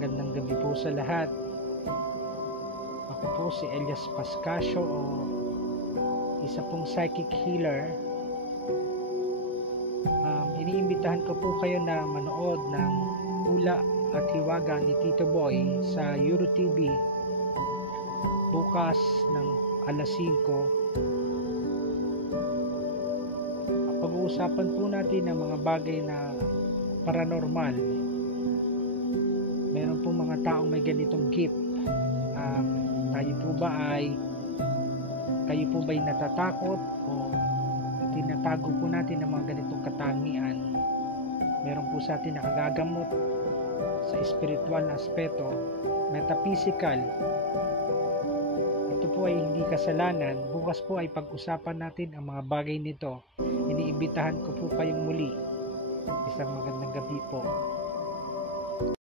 magandang gabi po sa lahat. Ako po si Elias Pascasio o isa pong psychic healer. Iniimbitahan ko po kayo na manood ng Hula at Hiwaga ni Tito Boy sa Euro TV bukas ng alas 5. Pag-uusapan po natin ang mga bagay na paranormal. Meron po mga taong may ganitong gift. Kayo po ba'y natatakot o tinatago po natin ang mga ganitong katangian? Meron po sa atin nakagagamot sa spiritual na aspeto, metaphysical. Ito po ay hindi kasalanan. Bukas po ay pag-usapan natin ang mga bagay nito. Iniimbitahan ko po kayong muli. Isang magandang gabi po.